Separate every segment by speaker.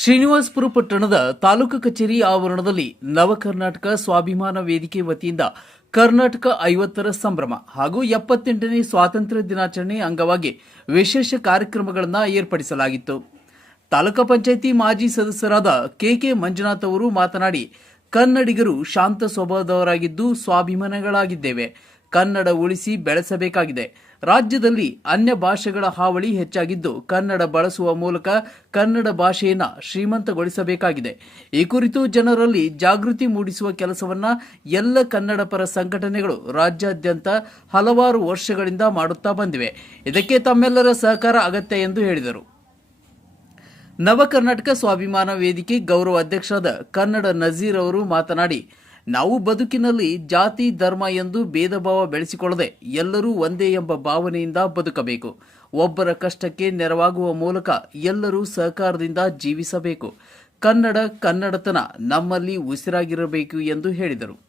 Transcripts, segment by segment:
Speaker 1: ಶ್ರೀನಿವಾಸಪುರ ಪಟ್ಟಣದ ತಾಲೂಕು ಕಚೇರಿ ಆವರಣದಲ್ಲಿ ನವಕರ್ನಾಟಕ ಸ್ವಾಭಿಮಾನ ವೇದಿಕೆ ವತಿಯಿಂದ ಕರ್ನಾಟಕ ಐವತ್ತರ ಸಂಭ್ರಮ ಹಾಗೂ ಎಪ್ಪತ್ತೆಂಟನೇ ಸ್ವಾತಂತ್ರ್ಯ ದಿನಾಚರಣೆ ಅಂಗವಾಗಿ ವಿಶೇಷ ಕಾರ್ಯಕ್ರಮಗಳನ್ನು ಏರ್ಪಡಿಸಲಾಗಿತ್ತು. ತಾಲೂಕು ಪಂಚಾಯಿತಿ ಮಾಜಿ ಸದಸ್ಯರಾದ ಕೆಕೆ ಮಂಜುನಾಥ್ ಅವರು ಮಾತನಾಡಿ, ಕನ್ನಡಿಗರು ಶಾಂತ ಸ್ವಭಾವದವರಾಗಿದ್ದು ಸ್ವಾಭಿಮಾನಿಗಳಾಗಿದ್ದೇವೆ. ಕನ್ನಡ ಉಳಿಸಿ ಬೆಳೆಸಬೇಕಾಗಿದೆ. ರಾಜ್ಯದಲ್ಲಿ ಅನ್ಯ ಭಾಷೆಗಳ ಹಾವಳಿ ಹೆಚ್ಚಾಗಿದ್ದು ಕನ್ನಡ ಬಳಸುವ ಮೂಲಕ ಕನ್ನಡ ಭಾಷೆಯನ್ನು ಶ್ರೀಮಂತಗೊಳಿಸಬೇಕಾಗಿದೆ. ಈ ಕುರಿತು ಜನರಲ್ಲಿ ಜಾಗೃತಿ ಮೂಡಿಸುವ ಕೆಲಸವನ್ನ ಎಲ್ಲ ಕನ್ನಡ ಪರ ಸಂಘಟನೆಗಳು ರಾಜ್ಯಾದ್ಯಂತ ಹಲವಾರು ವರ್ಷಗಳಿಂದ ಮಾಡುತ್ತಾ ಬಂದಿವೆ. ಇದಕ್ಕೆ ತಮ್ಮೆಲ್ಲರ ಸಹಕಾರ ಅಗತ್ಯ ಎಂದು ಹೇಳಿದರು. ನವ ಕರ್ನಾಟಕ ಸ್ವಾಭಿಮಾನ ವೇದಿಕೆ ಗೌರವ ಅಧ್ಯಕ್ಷರಾದ ಕನ್ನಡ ನಜೀರ್ ಅವರು ಮಾತನಾಡಿ ನಾವು ಬದುಕಿನಲ್ಲಿ ಜಾತಿ, ಧರ್ಮ ಎಂದು ಭೇದ ಭಾವ ಬೆಳೆಸಿಕೊಳ್ಳದೆ ಎಲ್ಲರೂ ಒಂದೇ ಎಂಬ ಭಾವನೆಯಿಂದ ಬದುಕಬೇಕು. ಒಬ್ಬರ ಕಷ್ಟಕ್ಕೆ ನೆರವಾಗುವ ಮೂಲಕ ಎಲ್ಲರೂ ಸಹಕಾರದಿಂದ ಜೀವಿಸಬೇಕು. ಕನ್ನಡ, ಕನ್ನಡತನ ನಮ್ಮಲ್ಲಿ ಉಸಿರಾಗಿರಬೇಕು ಎಂದು ಹೇಳಿದರು.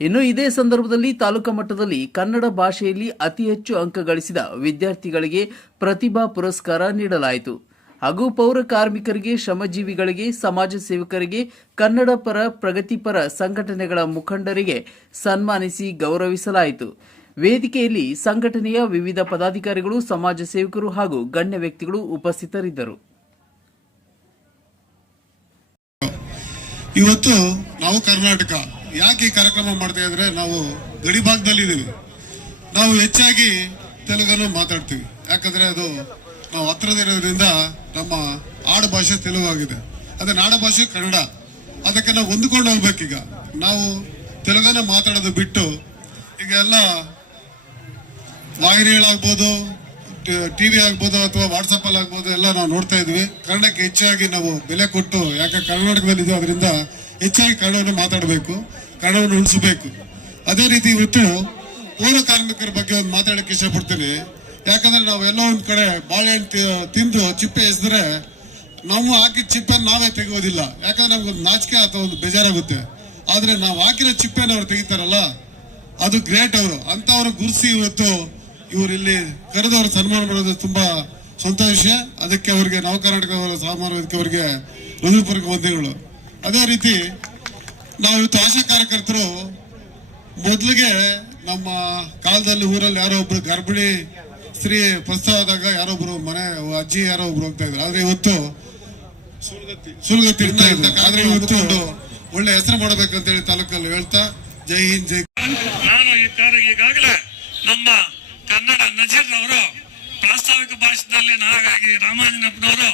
Speaker 1: ಇನ್ನು ಇದೇ ಸಂದರ್ಭದಲ್ಲಿ ತಾಲೂಕು ಮಟ್ಟದಲ್ಲಿ ಕನ್ನಡ ಭಾಷೆಯಲ್ಲಿ ಅತಿ ಹೆಚ್ಚು ಅಂಕ ಗಳಿಸಿದ ವಿದ್ಯಾರ್ಥಿಗಳಿಗೆ ಪ್ರತಿಭಾ ಪುರಸ್ಕಾರ ನೀಡಲಾಯಿತು. ಹಾಗೂ ಪೌರ ಕಾರ್ಮಿಕರಿಗೆ, ಶ್ರಮಜೀವಿಗಳಿಗೆ, ಸಮಾಜ ಸೇವಕರಿಗೆ, ಕನ್ನಡ ಪರ ಪ್ರಗತಿಪರ ಸಂಘಟನೆಗಳ ಮುಖಂಡರಿಗೆ ಸನ್ಮಾನಿಸಿ ಗೌರವಿಸಲಾಯಿತು. ವೇದಿಕೆಯಲ್ಲಿ ಸಂಘಟನೆಯ ವಿವಿಧ ಪದಾಧಿಕಾರಿಗಳು, ಸಮಾಜ ಸೇವಕರು ಹಾಗೂ ಗಣ್ಯ ವ್ಯಕ್ತಿಗಳು ಉಪಸ್ಥಿತರಿದ್ದರು.
Speaker 2: ಇವತ್ತು ನಾವು ಕರ್ನಾಟಕ ಯಾಕೆ ಕಾರ್ಯಕ್ರಮ ಮಾಡ್ತಾ ಇದ್ರೆ ನಾವು ಗಡಿಭಾಗದಲ್ಲಿ ಇದೀವಿ ನಾವು ಹೆಚ್ಚಾಗಿ ತೆಲುಗನ್ನು ಮಾತಾಡ್ತೀವಿ. ಯಾಕಂದ್ರೆ ಅದು ನಾವು ಹತ್ರದಿರೋದ್ರಿಂದ ನಮ್ಮ ಆಡು ಭಾಷೆ ತೆಲುಗು ಆಗಿದೆ ಅದೇ ನಾಡ ಭಾಷೆ ಕನ್ನಡ. ಅದಕ್ಕೆ ನಾವು ಹೊಂದ್ಕೊಂಡು ಹೋಗ್ಬೇಕೀಗ. ನಾವು ತೆಲುಗನ್ನ ಮಾತಾಡೋದು ಬಿಟ್ಟು ಈಗ ಎಲ್ಲ ವಾಹಿನಿಗಳಾಗ್ಬೋದು ಟಿವಿ ಆಗ್ಬೋದು ಅಥವಾ ವಾಟ್ಸಪ್ಪಲ್ಲಿ ಆಗ್ಬೋದು ಎಲ್ಲ ನಾವು ನೋಡ್ತಾ ಇದ್ವಿ. ಕನ್ನಡಕ್ಕೆ ಹೆಚ್ಚಾಗಿ ನಾವು ಬೆಲೆ ಕೊಟ್ಟು, ಯಾಕೆ ಕರ್ನಾಟಕದಲ್ಲಿ ಇದೆ ಅದರಿಂದ ಹೆಚ್ಚಾಗಿ ಕನ್ನಡವನ್ನು ಮಾತಾಡಬೇಕು, ಕನ್ನಡವನ್ನು ಉಳಿಸಬೇಕು. ಅದೇ ರೀತಿ ಇವತ್ತು ಪೌರ ಕಾರ್ಮಿಕರ ಬಗ್ಗೆ ಒಂದು ಮಾತಾಡಕ್ಕೆ ಇಷ್ಟಪಡ್ತೀನಿ. ಯಾಕಂದ್ರೆ ನಾವು ಎಲ್ಲೋ ಒಂದ್ ಕಡೆ ಬಾಳೆಹಣ್ಣು ತಿಂದು ಚಿಪ್ಪೆ ಎಸೆದ್ರೆ ನಾವು ಹಾಕಿದ ಚಿಪ್ಪೆ ನಾವೇ ತೆಗೆಯೋದಿಲ್ಲ ಯಾಕಂದ್ರೆ ನಮ್ಗೊಂದು ನಾಚಿಕೆ ಅಥವಾ ಒಂದು ಬೇಜಾರಾಗುತ್ತೆ. ಆದ್ರೆ ನಾವು ಹಾಕಿರೋ ಚಿಪ್ಪೆನ ಅವ್ರು ತೆಗಿತಾರಲ್ಲ, ಅದು ಗ್ರೇಟ್ ಅವರು. ಅಂತವ್ರು ಗುರ್ಸಿ ಇವತ್ತು ಇವರು ಇಲ್ಲಿ ಕರೆದವರು ಸನ್ಮಾನ ಮಾಡೋದು ತುಂಬಾ ಸಂತೋಷ. ಅದಕ್ಕೆ ಅವರಿಗೆ ನವ ಕರ್ನಾಟಕ ಅವರಿಗೆ ಹೃದಯಪೂರ್ವಕ ವಂದನೆಗಳು. ಅದೇ ರೀತಿ ನಾವು ಇವತ್ತು ಆಶಾ ಕಾರ್ಯಕರ್ತರು ಮೊದಲಿಗೆ ನಮ್ಮ ಕಾಲದಲ್ಲಿ ಊರಲ್ಲಿ ಯಾರೋ ಒಬ್ರು ಗರ್ಭಿಣಿ ಸ್ತ್ರೀ ಪ್ರಸ್ತಾವದಾಗ ಆದಾಗ ಯಾರೊಬ್ರು ಮನೆ ಅಜ್ಜಿ ಯಾರೋ ಒಬ್ರು ಹೋಗ್ತಾ ಇದ್ರು. ಆದ್ರೆ ಇವತ್ತು ಸುಲ್ಗತ್ತಿ ಇರ್ತಾ ಇದ್ರು. ಆದ್ರೆ ಇವತ್ತು ಒಳ್ಳೆ ಹೆಸರು ಮಾಡಬೇಕಂತ ಹೇಳಿ ತಾಲೂಕಲ್ಲಿ ಹೇಳ್ತಾ ಜೈ ಹಿಂದ್ ಜೈ
Speaker 3: ನಾನು ಈ ಕಾರ್ಯ ಈಗಾಗಲೇ ನಮ್ಮ ಕನ್ನಡ ನಜೀರ್ ಅವರು ಪ್ರಾಸ್ತಾವಿಕ ಭಾಷಣದಲ್ಲಿ ನಾಗಾಗಿ ರಾಮಾಂಜನಪ್ಪನವರು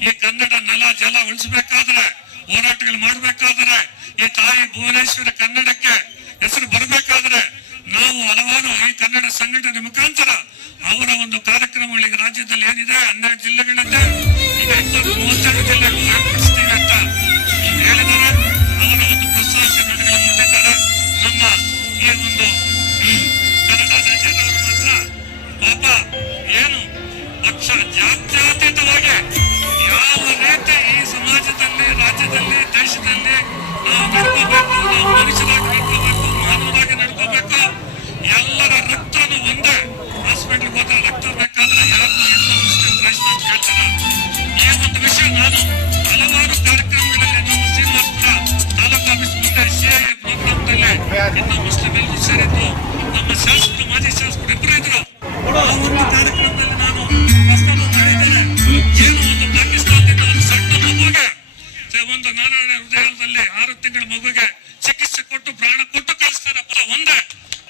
Speaker 3: ಈ ಕನ್ನಡ ನೆಲ ಜಲ ಉಳಿಸಬೇಕಾದ್ರೆ ಹೋರಾಟಗಳು ಮಾಡಬೇಕಾದ್ರೆ ಈ ತಾಯಿ ಭುವನೇಶ್ವರಿ ಕನ್ನಡಕ್ಕೆ ಹೆಸರು ಬರಬೇಕಾದ್ರೆ ನಾವು ಹಲವಾರು ಈ ಕನ್ನಡ ಸಂಘಟನೆ ಮುಖಾಂತರ ಅವರ ಒಂದು ಕಾರ್ಯಕ್ರಮಗಳಿಗೆ ರಾಜ್ಯದಲ್ಲಿ ಏನಿದೆ? ಹನ್ನೆರಡು ಇನ್ನೊಂದು ಮೂವತ್ತೆರಡು ಜಿಲ್ಲೆಗಳು. ಇನ್ನು ಮುಸ್ಲಿಂ ಎಲ್ಲರೂ ಸೇರಿದ್ದು ನಮ್ಮ ಶಾಸಕರು ಮಾಜಿ ಶಾಸಕರು ಇಬ್ಬರು ಇದ್ರು ಆ ಒಂದು ಕಾರ್ಯಕ್ರಮದಲ್ಲಿ ನಾನು ಪ್ರಸ್ತಾಪ ಮಾಡಿದ್ದೇನೆ ಏನು ಒಂದು ಪಾಕಿಸ್ತಾನದಿಂದ ಒಂದು ಸಣ್ಣ ಮಗುವಿಗೆ ಒಂದು ನಾರಾಯಣ ಹೃದಯದಲ್ಲಿ ಆರು ತಿಂಗಳ ಮಗುವಿಗೆ ಚಿಕಿತ್ಸೆ ಕೊಟ್ಟು ಪ್ರಾಣ ಕೊಟ್ಟು ಕಳಿಸ್ತಾರಪ್ಪ ಒಂದೇ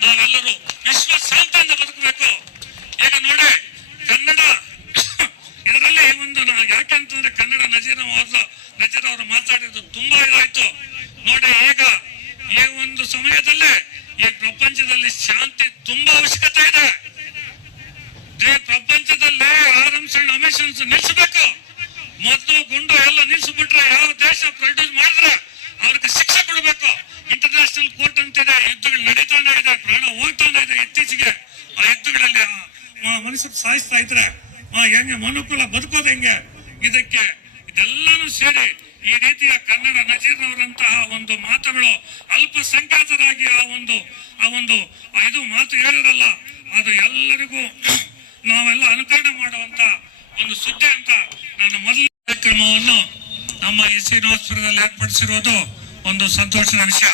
Speaker 3: ನಾವೆಲ್ಲರೂ ವಿಶ್ವ ಶಾಂತಿಯಿಂದ ಬದುಕಬೇಕು ಈಗ ನೋಡಿ ಕನ್ನಡ ಇದರಲ್ಲಿ ಒಂದು ಯಾಕೆಂತಂದ್ರೆ ಕನ್ನಡ ನಜೀರ್ ಅವರು ನಜೀರ್ ಅವರು ಮಾತಾಡಿದ್ದು ತುಂಬಾ ಇದಾಯ್ತು ನೋಡಿ ಈಗ ಈ ಒಂದು ಸಮಯದಲ್ಲಿ ಈ ಪ್ರಪಂಚದಲ್ಲಿ ಶಾಂತಿ ತುಂಬಾ ಅವಶ್ಯಕತೆ ಇದೆ. ಈ ಪ್ರಪಂಚದಲ್ಲಿ ಆರ್ಮ್ಸ್ ಅಂಡ್ ಅಮಿಷನ್ಸ್ ನಿಲ್ಲಿಸಬೇಕು ಮೊದಲು ಗುಂಡು ಎಲ್ಲ ನಿಲ್ಲಿಸ್ಬಿಟ್ರೆ ಯಾವ ದೇಶ ಪ್ರೊಡ್ಯೂಸ್ ಮಾಡಿದ್ರೆ ಅವ್ರಿಗೆ ಶಿಕ್ಷೆ ಕೊಡಬೇಕು. ಇಂಟರ್ನ್ಯಾಷನಲ್ ಕೋರ್ಟ್ ಅಂತಿದೆ, ಯುದ್ಧಗಳು ನಡೀತಾನೆ ಇದೆ, ಪ್ರಾಣ ಹೋಗ್ತಾನೆ ಇದೆ. ಇತ್ತೀಚೆಗೆ ಆ ಯುದ್ಧಗಳಲ್ಲಿ ಮನುಷ್ಯರು ಸಾಯಿಸ್ತಾ ಇದ್ರೆ ಹೆಂಗೆ ಮನುಕುಲ ಬದುಕೋದು ಹೆಂಗೆ? ಇದಕ್ಕೆ ಇದೆಲ್ಲಾನು ಸೇರಿ ಈ ರೀತಿಯ ಕನ್ನಡ ನಜೀರ್ನವರಂತಹ ಒಂದು ಮಾತುಗಳು ಅಲ್ಪಸಂಖ್ಯಾತರಾಗಿ ಆ ಒಂದು ಆ ಒಂದು ಇದು ಮಾತು ಹೇಳಿರಲ್ಲ, ಅದು ಎಲ್ಲರಿಗೂ ನಾವೆಲ್ಲ ಅನುಕರಣೆ ಮಾಡುವಂತ ಒಂದು ಸುದ್ದಿ ಅಂತ ನಾನು ಮೊದಲ ಕಾರ್ಯಕ್ರಮವನ್ನು ನಮ್ಮ ಈ ಶ್ರೀನಿವಾಸಪುರದಲ್ಲಿ ಏರ್ಪಡಿಸಿರುವುದು ಒಂದು ಸಂತೋಷದ ವಿಷಯ.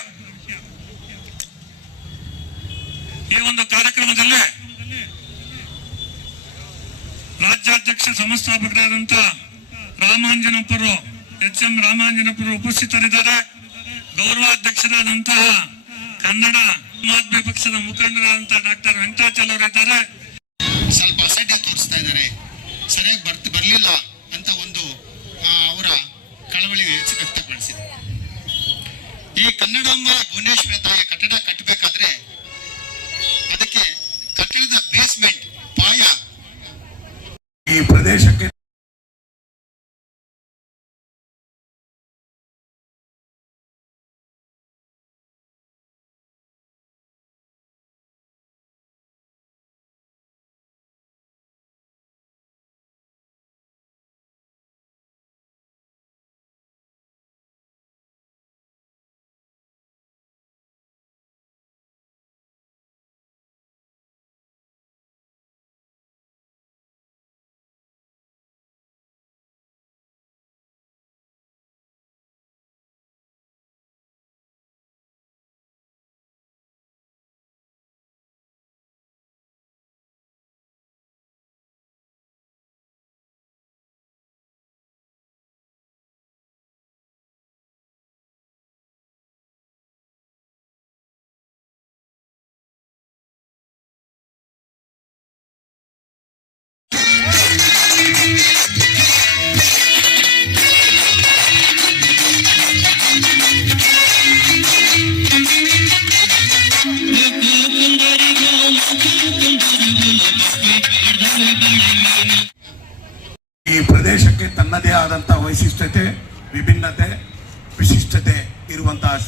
Speaker 3: ಈ ಒಂದು ಕಾರ್ಯಕ್ರಮದಲ್ಲಿ ರಾಜ್ಯಾಧ್ಯಕ್ಷ ಸಂಸ್ಥಾಪಕರಾದಂತ ರಾಮಾಂಜನಪ್ಪರು ಎಚ್ ಎಂ ರಾಮಾಂಜನಪುರ ಉಪಸ್ಥಿತರಿದ್ದಾರೆ. ಗೌರವಾಧ್ಯಕ್ಷರಾದಂತಹ ಕನ್ನಡ ಮಾಧ್ಯಮ ಪಕ್ಷದ ಮುಖಂಡರಾದಂತಹ ಡಾಕ್ಟರ್ ವೆಂಕಟಾಚಲ್ ಅವರಿದ್ದಾರೆ.
Speaker 4: ಸ್ವಲ್ಪ ಅಸಡ್ಡೆ ತೋರಿಸ್ತಾ ಇದ್ದಾರೆ. ಸರಿಯಾಗಿ ಬರ್ತ ಬರಲಿಲ್ಲ ಅಂತ ಒಂದು ಅವರ ಕಳವಳಿ ವ್ಯಕ್ತಪಡಿಸಿದೆ. ಈ ಕನ್ನಡಾಂಬ ಭುವನೇಶ್ವರ ತಾಯಿಯ ಕಟ್ಟಡ ಕಟ್ಟಬೇಕಾದ್ರೆ ಅದಕ್ಕೆ ಕಟ್ಟಡದ ಬೇಸ್ಮೆಂಟ್ ಪಾಯ.
Speaker 5: ಈ ಪ್ರದೇಶಕ್ಕೆ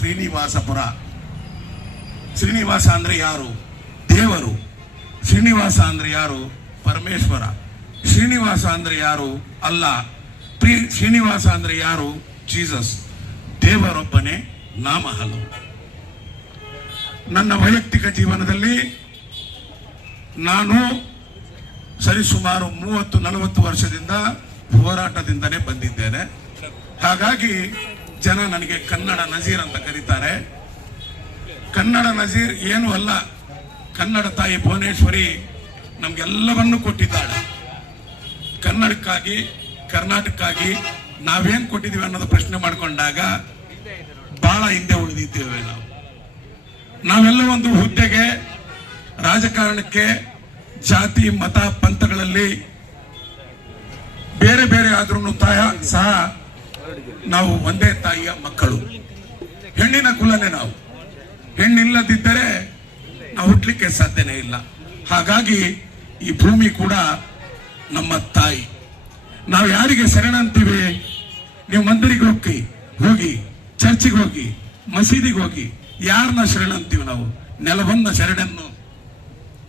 Speaker 5: ಶ್ರೀನಿವಾಸಪುರ. ಶ್ರೀನಿವಾಸ ಅಂದ್ರೆ ಯಾರು? ದೇವರು. ಶ್ರೀನಿವಾಸ ಅಂದ್ರೆ ಯಾರು? ಪರಮೇಶ್ವರ. ಶ್ರೀನಿವಾಸ ಅಂದ್ರೆ ಯಾರು? ಅಲ್ಲ. ಪ್ರೀ ಶ್ರೀನಿವಾಸ ಅಂದ್ರೆ ಯಾರು? ಜೀಸಸ್. ದೇವರೊಬ್ಬನೇ ನಾಮ ಹಲವು ನನ್ನ ವೈಯಕ್ತಿಕ ಜೀವನದಲ್ಲಿ ನಾನು ಸರಿಸುಮಾರು ಮೂವತ್ತು ನಲವತ್ತು ವರ್ಷದಿಂದ ಹೋರಾಟದಿಂದಲೇ ಬಂದಿದ್ದೇನೆ. ಹಾಗಾಗಿ ಜನ ನನಗೆ ಕನ್ನಡ ನಜೀರ್ ಅಂತ ಕರೀತಾರೆ. ಕನ್ನಡ ನಜೀರ್ ಏನು ಅಲ್ಲ. ಕನ್ನಡ ತಾಯಿ ಭುವನೇಶ್ವರಿ ನಮ್ಗೆಲ್ಲವನ್ನು ಕೊಟ್ಟಿದ್ದಾಳೆ. ಕನ್ನಡಕ್ಕಾಗಿ, ಕರ್ನಾಟಕಕ್ಕಾಗಿ ನಾವೇನ್ ಕೊಟ್ಟಿದ್ದೀವಿ ಅನ್ನೋದು ಪ್ರಶ್ನೆ ಮಾಡಿಕೊಂಡಾಗ ಬಹಳ ಹಿಂದೆ ಉಳಿದಿದ್ದೇವೆ ನಾವು. ನಾವೆಲ್ಲ ಒಂದು ಹುದ್ದೆಗೆ, ರಾಜಕಾರಣಕ್ಕೆ, ಜಾತಿ, ಮತ, ಪಂಥಗಳಲ್ಲಿ ಬೇರೆ ಬೇರೆ ಆದ್ರೂ ತಾಯ ಸಹ ನಾವು ಒಂದೇ ತಾಯಿಯ ಮಕ್ಕಳು. ಹೆಣ್ಣಿನ ಕುಲನೇ ನಾವು. ಹೆಣ್ಣಿಲ್ಲದಿದ್ದರೆ ನಾವು ಹುಟ್ಟಲಿಕ್ಕೆ ಸಾಧ್ಯನೇ ಇಲ್ಲ. ಹಾಗಾಗಿ ಈ ಭೂಮಿ ಕೂಡ ನಮ್ಮ ತಾಯಿ. ನಾವು ಯಾರಿಗೆ ಶರಣಂತೀವಿ ನೀವು ಮಂದಿರಿಗೆ ಹೋಗಿ ಹೋಗಿ, ಚರ್ಚಿಗೆ ಹೋಗಿ, ಮಸೀದಿಗೆ ಹೋಗಿ, ಯಾರನ್ನ ಶರಣಂತೀವಿ ನಾವು? ನೆಲವನ್ನ ಶರಣನ್ನು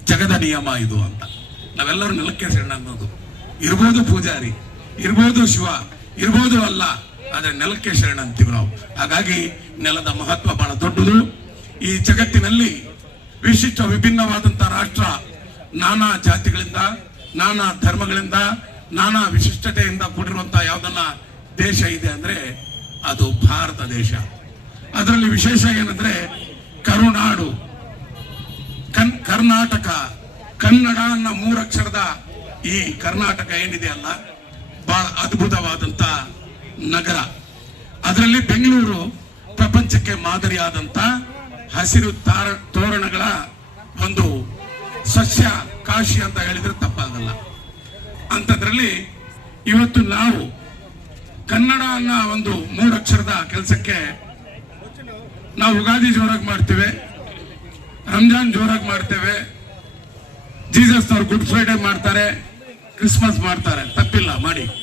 Speaker 5: ಜಗದ ನಿಯಮ ಇದು ಅಂತ. ನಾವೆಲ್ಲರೂ ನೆಲಕ್ಕೆ ಶರಣ ಅನ್ನೋದು ಇರ್ಬೋದು ಪೂಜಾರಿ, ಇರ್ಬೋದು ಶಿವ, ಇರ್ಬೋದು ಅಲ್ಲ. ಆದ್ರೆ ನೆಲಕ್ಕೆ ಶರಣ ಅಂತೀವಿ ನಾವು. ಹಾಗಾಗಿ ನೆಲದ ಮಹತ್ವ ಬಹಳ ದೊಡ್ಡದು. ಈ ಜಗತ್ತಿನಲ್ಲಿ ವಿಶಿಷ್ಟ ವಿಭಿನ್ನವಾದಂತಹ ರಾಷ್ಟ್ರ ನಾನಾ ಜಾತಿಗಳಿಂದ, ನಾನಾ ಧರ್ಮಗಳಿಂದ, ನಾನಾ ವಿಶಿಷ್ಟತೆಯಿಂದ ಕೂಡಿರುವಂತಹ ಯಾವ್ದನ್ನ ದೇಶ ಇದೆ ಅಂದ್ರೆ ಅದು ಭಾರತ ದೇಶ. ಅದರಲ್ಲಿ ವಿಶೇಷ ಏನಂದ್ರೆ ಕರುನಾಡು, ಕನ್, ಕರ್ನಾಟಕ, ಕನ್ನಡ ಅನ್ನೋ ಮೂರಕ್ಷರದ ಈ ಕರ್ನಾಟಕ ಏನಿದೆ ಅಲ್ಲ, ಬಹಳ ಅದ್ಭುತವಾದಂತ ನಗರ. ಅದರಲ್ಲಿ ಬೆಂಗಳೂರು ಪ್ರಪಂಚಕ್ಕೆ ಮಾದರಿಯಾದಂತ ಹಸಿರು ತಾರ ತೋರಣಗಳ ಒಂದು ಸಸ್ಯ ಕಾಶಿ ಅಂತ ಹೇಳಿದ್ರೆ ತಪ್ಪಾಗಲ್ಲ. ಅಂಥದ್ರಲ್ಲಿ ಇವತ್ತು ನಾವು ಕನ್ನಡ ಅನ್ನೋ ಒಂದು ಮೂರಕ್ಷರದ ಕೆಲಸಕ್ಕೆ ನಾವು ಯುಗಾದಿ ಜೋರಾಗಿ ಮಾಡ್ತೇವೆ, ರಂಜಾನ್ ಜೋರಾಗಿ ಮಾಡ್ತೇವೆ, ಜೀಸಸ್ ಅವ್ರು ಗುಡ್ ಫ್ರೈಡೇ ಮಾಡ್ತಾರೆ, ಕ್ರಿಸ್ಮಸ್ ಮಾಡ್ತಾರೆ, ತಪ್ಪಿಲ್ಲ, ಮಾಡಿ.